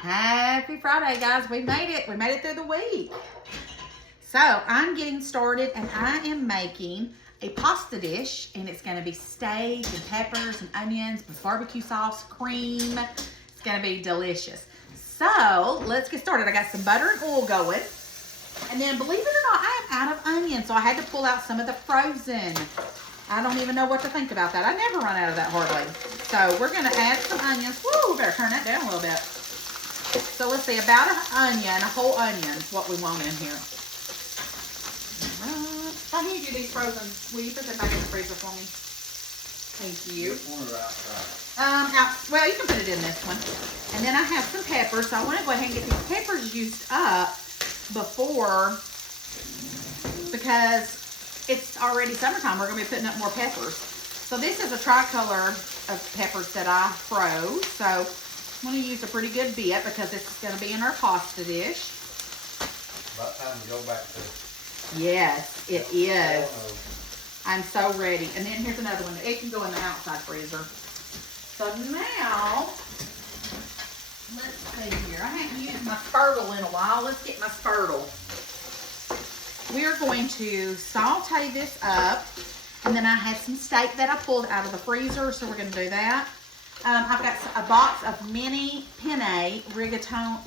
Happy Friday, guys. We made it. We made it through the week. So I'm getting started and I am making a pasta dish, and it's going to be steak and peppers and onions with barbecue sauce, cream. It's going to be delicious. So let's get started. I got some butter and oil going. And then, believe it or not, I am out of onions, so I had to pull out some of the frozen. I don't even know what to think about that. I never run out of that hardly. So we're going to add some onions. Woo, better turn that down a little bit. So let's see, about an onion, a whole onion is what we want in here. I need you these frozen. Will you put them back in the freezer for me? Thank you. Well, you can put it in this one. And then I have some peppers, so I want to go ahead and get these peppers used up before, because it's already summertime. We're going to be putting up more peppers. So this is a tricolor of peppers that I froze. So I'm going to use a pretty good bit because this is going to be in our pasta dish. About time to go back to. Yes, it is. I'm so ready. And then here's another one. It can go in the outside freezer. So now, let's see here. I haven't used my spurtle in a while. Let's get my spurtle. We are going to saute this up. And then I had some steak that I pulled out of the freezer, so we're going to do that. I've got a box of mini penne rigatone,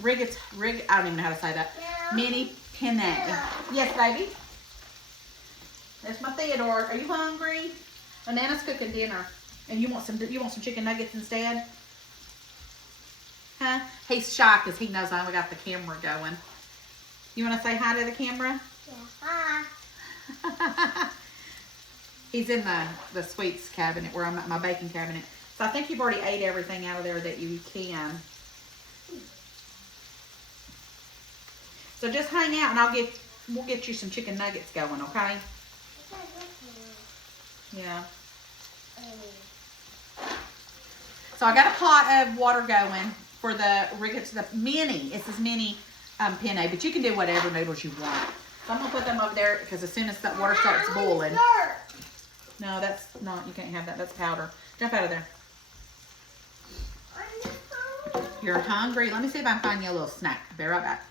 I don't even know how to say that. Mini penne. Yes, baby. That's my Theodore. Are you hungry? Nana's cooking dinner, and you want some chicken nuggets instead? Huh? He's shy because he knows I only got the camera going. You want to say hi to the camera? Yeah, hi. He's in the sweets cabinet where I'm at, my baking cabinet. So I think you've already ate everything out of there that you can. So just hang out and we'll get you some chicken nuggets going, okay? Yeah. So I got a pot of water going for the mini. It says mini penne, but you can do whatever noodles you want. So I'm gonna put them over there because as soon as that water starts boiling. No, that's not. You can't have that. That's powder. Jump out of there. You're hungry. Let me see if I can find you a little snack. Be right back.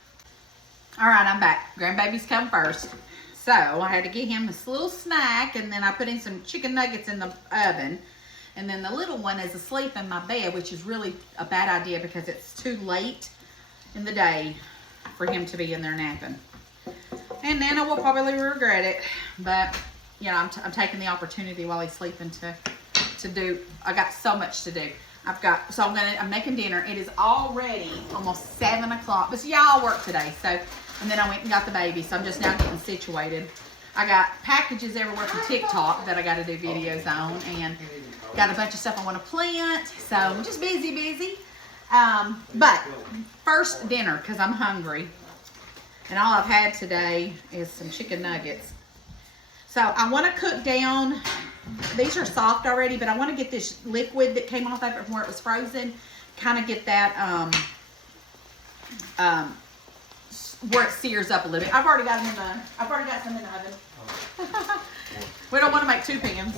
All right, I'm back. Grandbaby's come first. So I had to get him this little snack, and then I put in some chicken nuggets in the oven. And then the little one is asleep in my bed, which is really a bad idea because it's too late in the day for him to be in there napping. And Nana will probably regret it, but you know, I'm taking the opportunity while he's sleeping to do. I got so much to do. I'm making dinner. It is already almost 7 o'clock. But y'all work today, so. And then I went and got the baby, so I'm just now getting situated. I got packages everywhere from TikTok that I got to do videos on, and got a bunch of stuff I want to plant. So I'm just busy. But first dinner, because I'm hungry. And all I've had today is some chicken nuggets. So I want to cook down. These are soft already, but I want to get this liquid that came off of it from where it was frozen. Kind of get that where it sears up a little bit. I've already got some in the oven. We don't want to make 2 pans.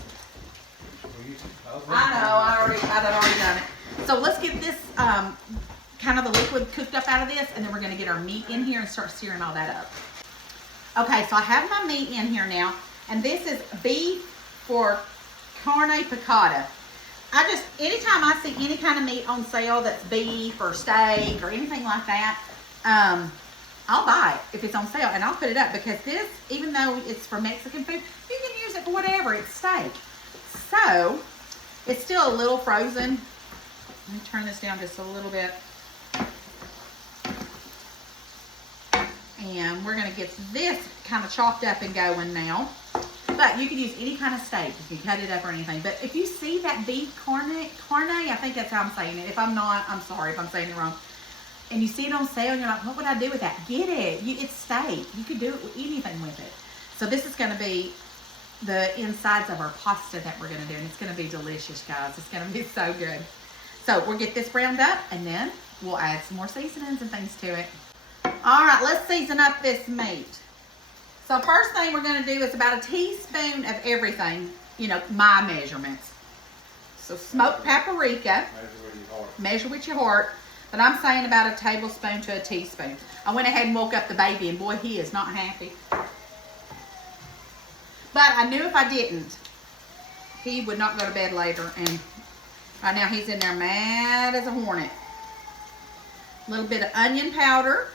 I know. I've already done it. So let's get this kind of the liquid cooked up out of this, and then we're going to get our meat in here and start searing all that up. Okay, so I have my meat in here now, and this is beef for carne piccata. Anytime I see any kind of meat on sale that's beef or steak or anything like that, I'll buy it if it's on sale, and I'll put it up because this, even though it's for Mexican food, you can use it for whatever. It's steak. So it's still a little frozen. Let me turn this down just a little bit. And we're going to get this kind of chopped up and going now. But you can use any kind of steak. You can cut it up or anything. But if you see that beef carne, I think that's how I'm saying it. If I'm not, I'm sorry if I'm saying it wrong. And you see it on sale and you're like, what would I do with that? Get it. It's steak. You could do anything with it. So this is going to be the insides of our pasta that we're going to do. And it's going to be delicious, guys. It's going to be so good. So we'll get this browned up, and then we'll add some more seasonings and things to it. All right, let's season up this meat. So first thing we're going to do is about a teaspoon of everything, you know, my measurements. So smoked paprika, measure with your heart. But I'm saying about a tablespoon to a teaspoon. I went ahead and woke up the baby, and boy, he is not happy. But I knew if I didn't, he would not go to bed later. And right now he's in there mad as a hornet. A little bit of onion powder.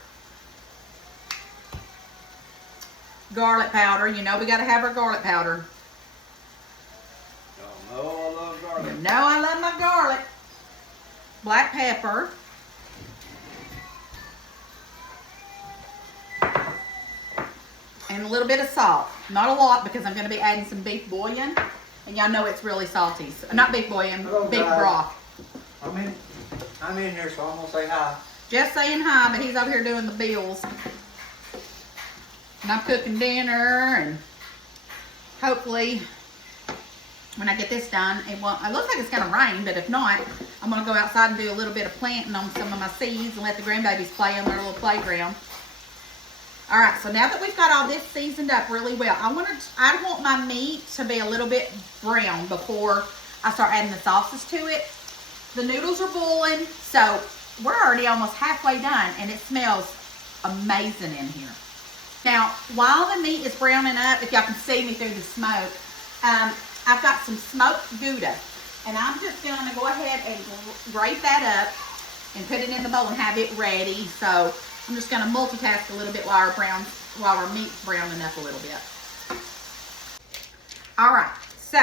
Garlic powder. You know we got to have our garlic powder. Y'all know I love garlic. You know I love my garlic. Black pepper. And a little bit of salt. Not a lot because I'm going to be adding some beef bouillon. And y'all know it's really salty. So, not beef bouillon, Hello, beef guys. broth. I'm in here, so I'm gonna say hi. Just saying hi, but he's over here doing the bills. And I'm cooking dinner, and hopefully when I get this done, it looks like it's gonna rain, but if not, I'm gonna go outside and do a little bit of planting on some of my seeds and let the grandbabies play on their little playground. All right, so now that we've got all this seasoned up really well, I want my meat to be a little bit brown before I start adding the sauces to it. The noodles are boiling, so we're already almost halfway done, and it smells amazing in here. Now, while the meat is browning up, if y'all can see me through the smoke, I've got some smoked Gouda, and I'm just gonna go ahead and grate that up and put it in the bowl and have it ready. So I'm just gonna multitask a little bit while our meat's browning up a little bit. All right, so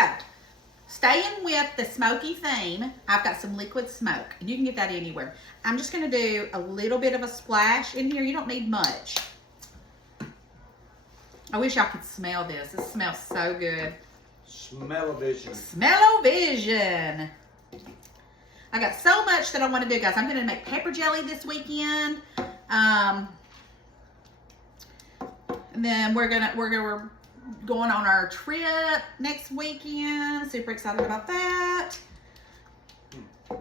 staying with the smoky theme, I've got some liquid smoke, and you can get that anywhere. I'm just gonna do a little bit of a splash in here. You don't need much. I wish y'all could smell this. This smells so good. Smell-o-vision. Smell-o-vision. I got so much that I want to do, guys. I'm gonna make pepper jelly this weekend. And then we're going on our trip next weekend. Super excited about that. All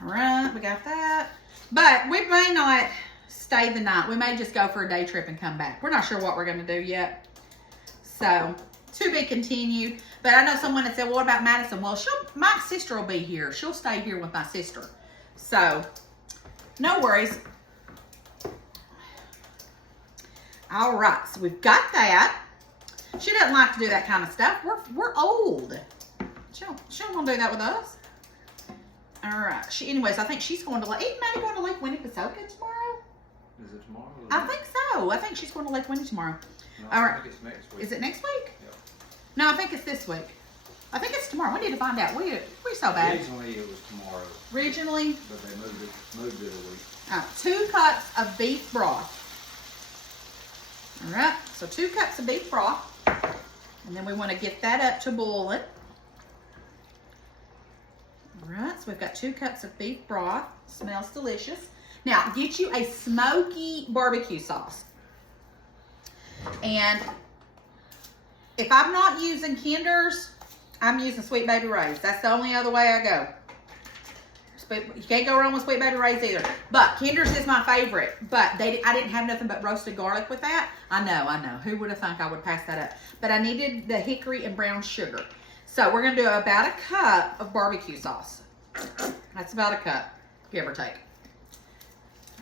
right, we got that. But we may not stay the night. We may just go for a day trip and come back. We're not sure what we're going to do yet. So, to be continued. But I know someone that said, well, what about Madison? Well, my sister will be here. She'll stay here with my sister. So, no worries. All right, so we've got that. She doesn't like to do that kind of stuff. We're old. She don't want to do that with us. All right. Anyways, I think she's going to Isn't Maddie going to Lake Winnipesaukee tomorrow? Is it tomorrow? I think so. I think she's going to Lake Winnie tomorrow. No, All I right. think it's next week. Is it next week? Yeah. No, I think it's this week. I think it's tomorrow. We need to find out. We're so bad. Originally it was tomorrow, Regionally, but they moved it a week. 2 cups of beef broth. All right, so 2 cups of beef broth. And then we want to get that up to boiling. All right, so we've got 2 cups of beef broth. Smells delicious. Now, get you a smoky barbecue sauce. And if I'm not using Kinder's, I'm using Sweet Baby Ray's. That's the only other way I go. You can't go wrong with Sweet Baby Ray's either. But Kinder's is my favorite. But I didn't have nothing but roasted garlic with that. I know. Who would have thought I would pass that up? But I needed the hickory and brown sugar. So we're going to do about a cup of barbecue sauce. That's about a cup, give or take.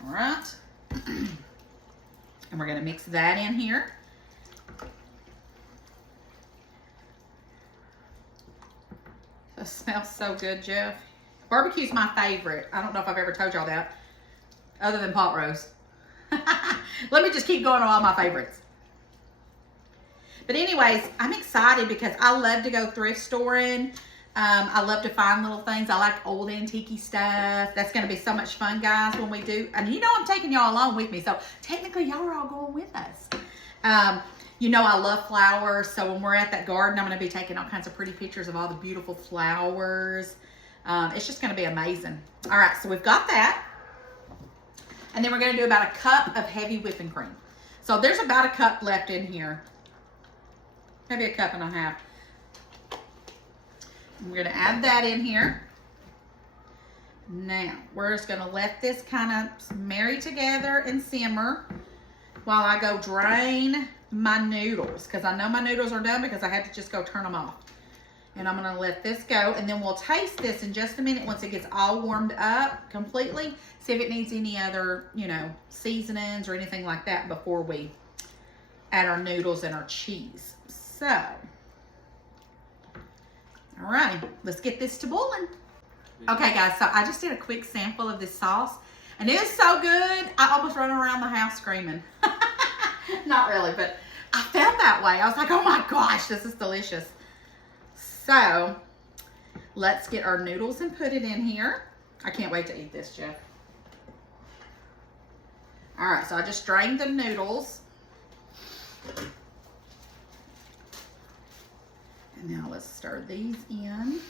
All right. And we're going to mix that in here. That smells so good, Jeff. Barbecue's my favorite. I don't know if I've ever told y'all that, other than pot roast. Let me just keep going on all my favorites. But anyways, I'm excited because I love to go thrift storing. I love to find little things. I like old antique stuff. That's going to be so much fun, guys, when we do. And you know I'm taking y'all along with me, so technically y'all are all going with us. You know I love flowers, so when we're at that garden, I'm going to be taking all kinds of pretty pictures of all the beautiful flowers. It's just going to be amazing. All right, so we've got that. And then we're going to do about a cup of heavy whipping cream. So there's about a cup left in here. Maybe a cup and a half. We're going to add that in here. Now, we're just going to let this kind of marry together and simmer while I go drain my noodles. Because I know my noodles are done because I had to just go turn them off. And I'm gonna let this go, and then we'll taste this in just a minute once it gets all warmed up completely. See if it needs any other, you know, seasonings or anything like that before we add our noodles and our cheese. So, all right, let's get this to boiling. Okay, guys, so I just did a quick sample of this sauce, and it is so good, I almost run around the house screaming. Not really, but I felt that way. I was like, oh my gosh, this is delicious. So, let's get our noodles and put it in here. I can't wait to eat this, Jeff. All right, so I just drained the noodles. And now let's stir these in.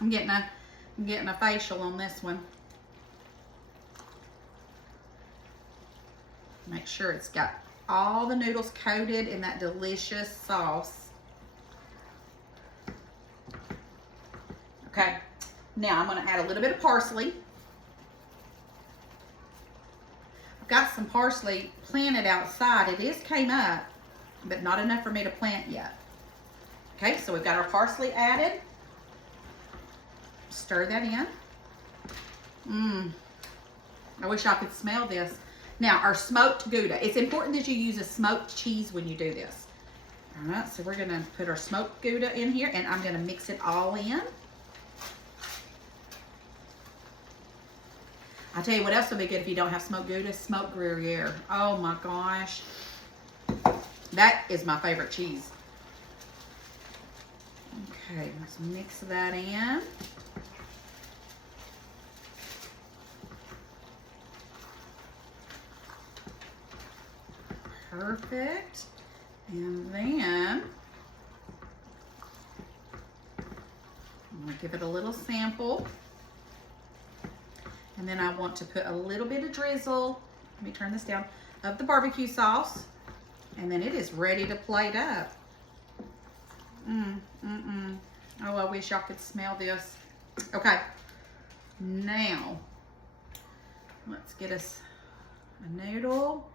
I'm getting a facial on this one. Make sure it's got all the noodles coated in that delicious sauce. Okay, now I'm gonna add a little bit of parsley. I've got some parsley planted outside. It is came up, but not enough for me to plant yet. Okay, so we've got our parsley added. Stir that in. I wish I could smell this. Now, our smoked Gouda. It's important that you use a smoked cheese when you do this. All right, so we're gonna put our smoked Gouda in here, and I'm gonna mix it all in. I'll tell you what else will be good if you don't have smoked Gouda, smoked Gruyere. Oh my gosh. That is my favorite cheese. Okay, let's mix that in. Perfect. And then I'm going to give it a little sample. And then I want to put a little bit of drizzle, let me turn this down, of the barbecue sauce. And then it is ready to plate up. Oh, I wish y'all could smell this. Okay, now let's get us a noodle.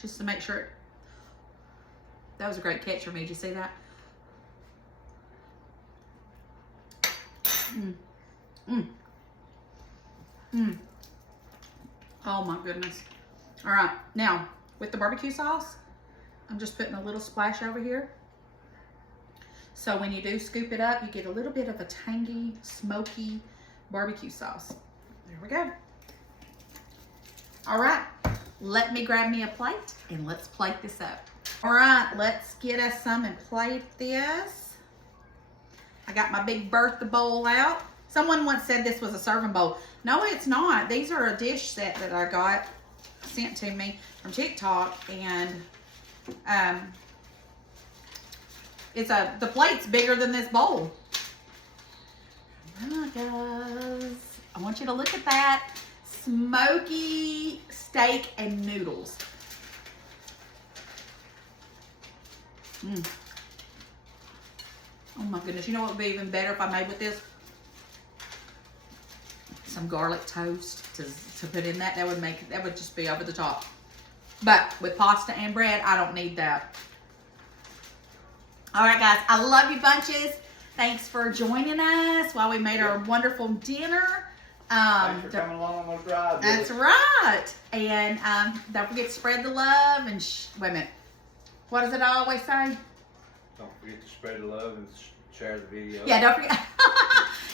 Just to make sure. That was a great catch for me. Did you see that? Oh my goodness. All right, now with the barbecue sauce, I'm just putting a little splash over here. So when you do scoop it up, you get a little bit of a tangy, smoky barbecue sauce. There we go. All right, let me grab me a plate and let's plate this up. All right, let's get us some and plate this. I got my big birthday bowl out. Someone once said this was a serving bowl. No, it's not. These are a dish set that I got sent to me from TikTok, and the plate's bigger than this bowl. There it goes. I want you to look at that. Smoky steak and noodles. Oh my goodness. You know what would be even better if I made with this? Some garlic toast to put in that. That would just be over the top. But with pasta and bread, I don't need that. All right, guys. I love you bunches. Thanks for joining us while we made our wonderful dinner. Thanks for coming along on the ride. That's right. And don't forget to spread the love and wait a minute. What does it always say? Don't forget to spread the love and share the video. Yeah, don't forget.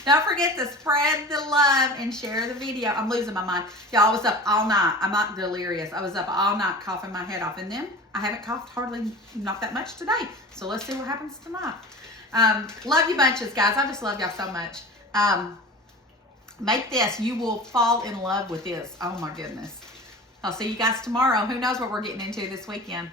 Don't forget to spread the love and share the video. I'm losing my mind. Y'all, I was up all night. I'm not delirious. I was up all night coughing my head off. And then I haven't coughed hardly, not that much today. So let's see what happens tonight. Love you bunches, guys. I just love y'all so much. Make this. You will fall in love with this. Oh, my goodness. I'll see you guys tomorrow. Who knows what we're getting into this weekend.